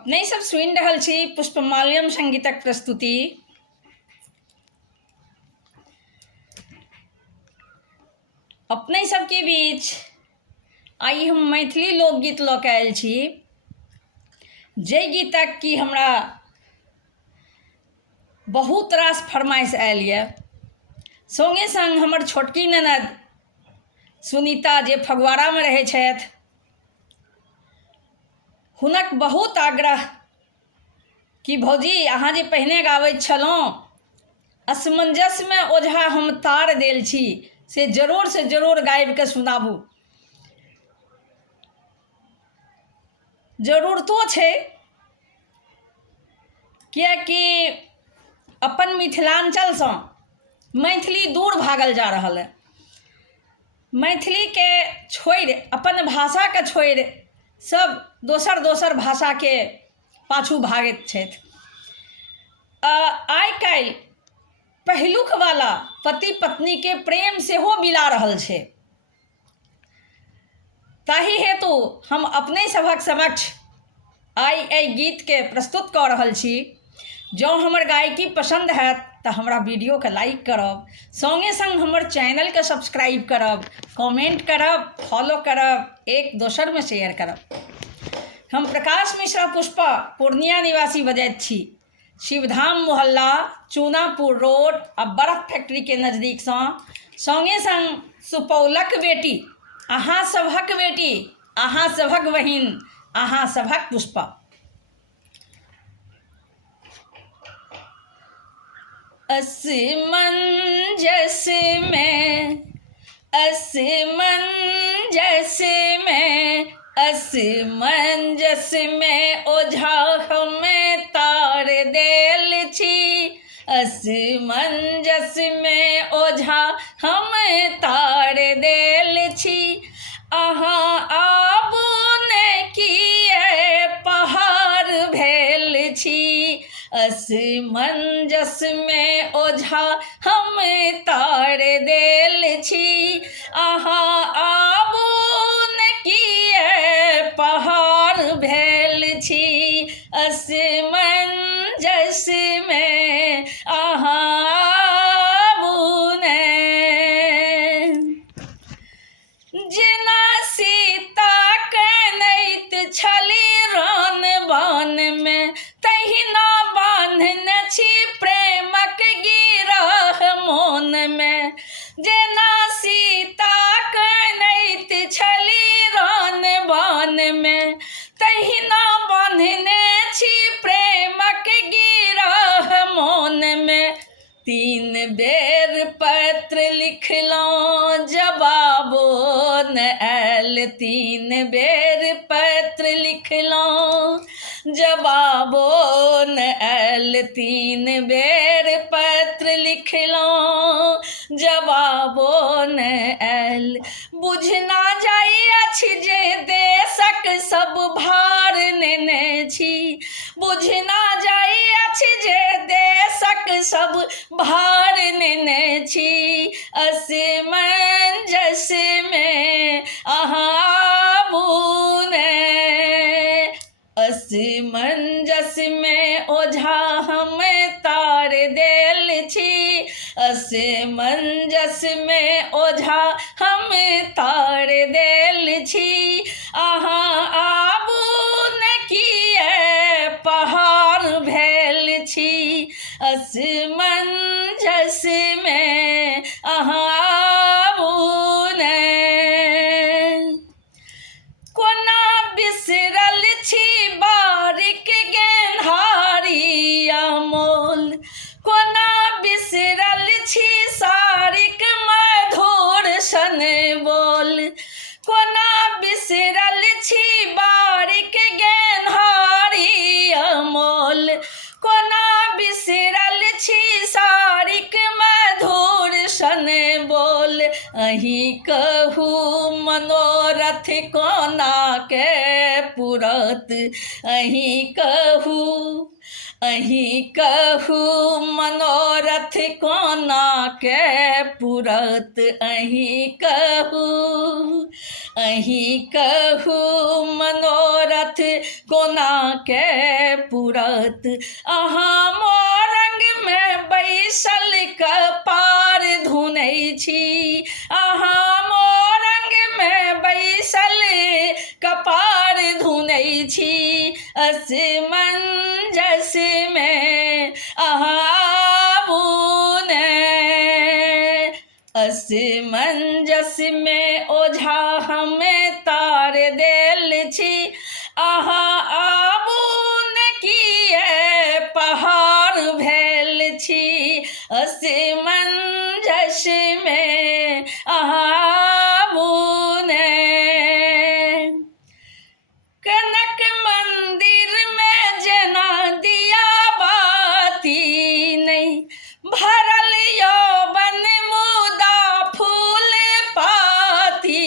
अपने सब सुनि रहल छी पुष्पमाल्यम संगीतक प्रस्तुति। अपने सबके बीच आइ हम मैथिली लोकगीत लऽ कऽ आयल छी, जाहि गीतक कि हमरा बहुत रास फरमाइश आयल यऽ। सङ्गे सङ्ग हमर छोटकी ननद सुनीता जे फगवाड़ामे रहै छथि, हुनक बहुत आग्रह कि भौजी अहाँ जे पहिने गाबैत छलहुँ, असमंजसमे ओझा हम तार देल छी, से जरूर गाबि कऽ सुनाबू। जरूरतो छै, किएकि अपन मिथिलाञ्चलसँ मैथिली दूर भागल जा रहल है। मैथिलीके छोड़ि, अपन भाषाके छोड़ि सब दोसर भाषाके पाछू भागैत छथि। आइ काल्हि पहिलुकवला पति पत्नीके प्रेम सेहो बिला रहल छै। ताहि हेतु हम अपने सभक समक्ष आइ एहि गीतके प्रस्तुत कऽ रहल छी। जँ हमर गायकी पसन्द हैत तऽ हमरा वीडियोके लाइक करब, सङ्गे सङ्ग हमर चैनलके सब्सक्राइब करब, कमेंट करब, फॉलो करब, एक दोसरमे शेयर करब। हम प्रकाश मिश्रा पुष्पा पूर्णिया निवासी बजैत छी, शिवधाम मोहल्ला, चूनापुर रोड आ बर्फ फैक्ट्रीके नजदीकसँ। सङ्गे सङ्ग सुपौलक बेटी, अहाँ सभक बेटी, अहाँ सभक बहिन, अहाँ सभक पुष्पा। असमंजस में ओझा हमें तार देल छी। असमंजस में ओझा हमें तार देल छी। अहाँ आबू ने किए पहाड़ भेल छी। असमंजस में ओझा हमें तार देल छी। अहाँ आबू ने किए पहाड़ भेल छी। असमंजस में अहाँ आबू ने। जेना सीता कनैत छली रान बान में, तहिना बान्हने छी प्रेमक गिरह मोन में। जेना सीता कनैत छली रान बान में, तहिना बान्हने छी प्रेमक गिरह मोन में। 3 बेर पत्र लिखलहुँ जवाबो न आयल। 3 बेर पत्र लिखलहुँ जवाबो न आयल। 3 बेर पत्र लिखलहुँ जवाबो न आयल। बुझना जाइ अछि जे देशक सब भार नेने छी। बुझना जाइ अछि जे देशक सब भार नेने छी। असमंजस में अहाँ आबू ने। असमंजस में ओझा हमें तार देल छी। असमंजस में ओझा हमें तार देल छी। अहाँ आबू ने किए पहाड़ भेल छी। असमंजस में अहाँ आबू ने। कोना बिसरल छी बारिक गेन्हारी अमोल। कोना बिसरल छी सारिक मधुर सन बोल। कोना बिसरल छी बारिक गेन्हारी अमोल। कोना बिसरल छी सारिक मधुर सन बोल। अहीं कहू मनोरथ कोना के पुरत। अहीं कहू मनोरथ कोना के पुरत। अहीं कहू अही कहू मनोरथ कोना के पुरत। अहाँ मोरंग में बैसल कपार धुनै छी। अहाँ मोरंग में बैसल कपार धुनै छी। असमंजस में आबू ने। असमंजस में ओझा हमें तार देल छी। अहाँ आबू ने किए पहाड़ भेल छी। असमंजस में आबू ने। कनक मंदिर में जेना दिया बाती नहीं। भरल यौवन मुदा फूल पाती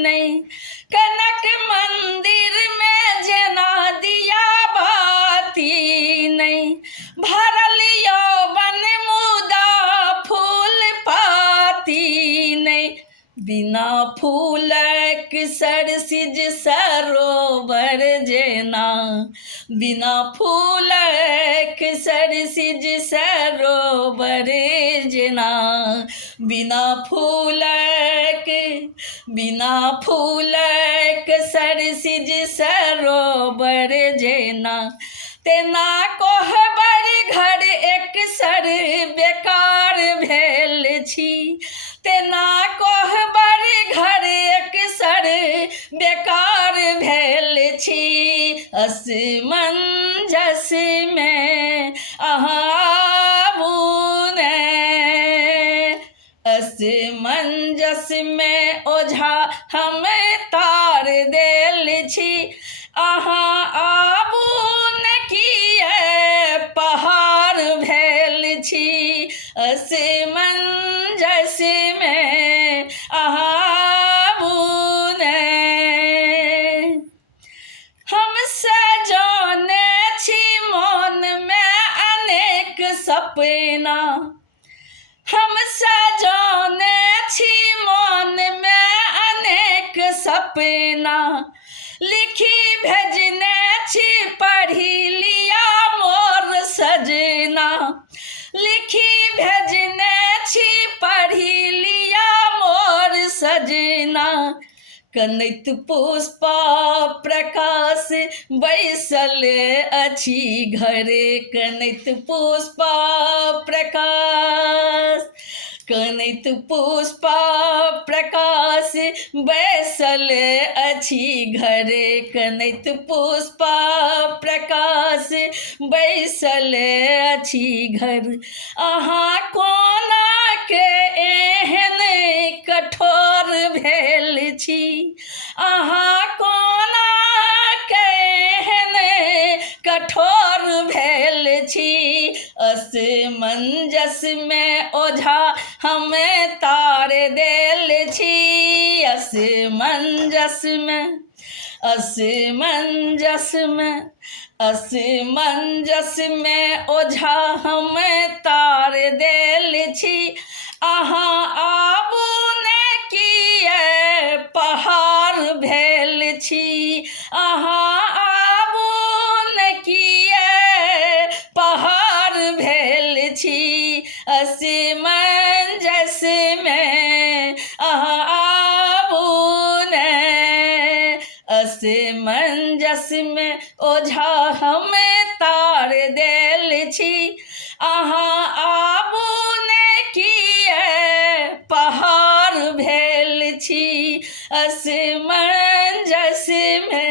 नहीं। कनक मंदिर में जेना दिया बाती नहीं। भरल यौवन मुदा फूल पाती नहीं। बिना फूलक सरसिज सरोवर जेना। बिना फूलक सरसिज सरोवर जेना। बिना फूलक सरसिज सरोवर जेना। तेना कोहबर घर एक सर बेकार भेल छी। तेना कोहबर घर एक सर बेकार भेल छी। असमंजस में आबू ने। असमंजस में ओझा हमें तार देल छी। अहाँ आबू ने किए पहाड़ भेल छी। असमंजस में आबू ने। हम सजौने छी मन में अनेक सपना। हम सजौने छी मन में अनेक सपना। लिखी भेजने छी पढ़ी लिया मोर सजना। लिखी भेजने छी पढ़ी लिया मोर सजना। कनैत पुष्पा प्रकाश बैसल अछि घरे। कनैत पुष्पा प्रकाश। कनैत पुष्पा प्रकाश बैसल अछि घरे। कनैत पुष्पा प्रकाश बैसल अछि घर। अहाँ कोना के एहन कठोर भेल छी। अहाँ कोना के एहन कठोर भेल छी। असमंजस में ओझा हमें तार देल छी। असमंजस में। असमंजस में। असमंजस में ओझा हमें तार देल छी। अहाँ आबू ने किए पहाड़ भेल छी। अहाँ आबू ने किए पहाड़ भेल छी। असमंजस में आबू ने। असमंजस में ओझा हमें तार देल छी। अहाँ आबू ने किए पहाड़ भेल छी। असमंजस में।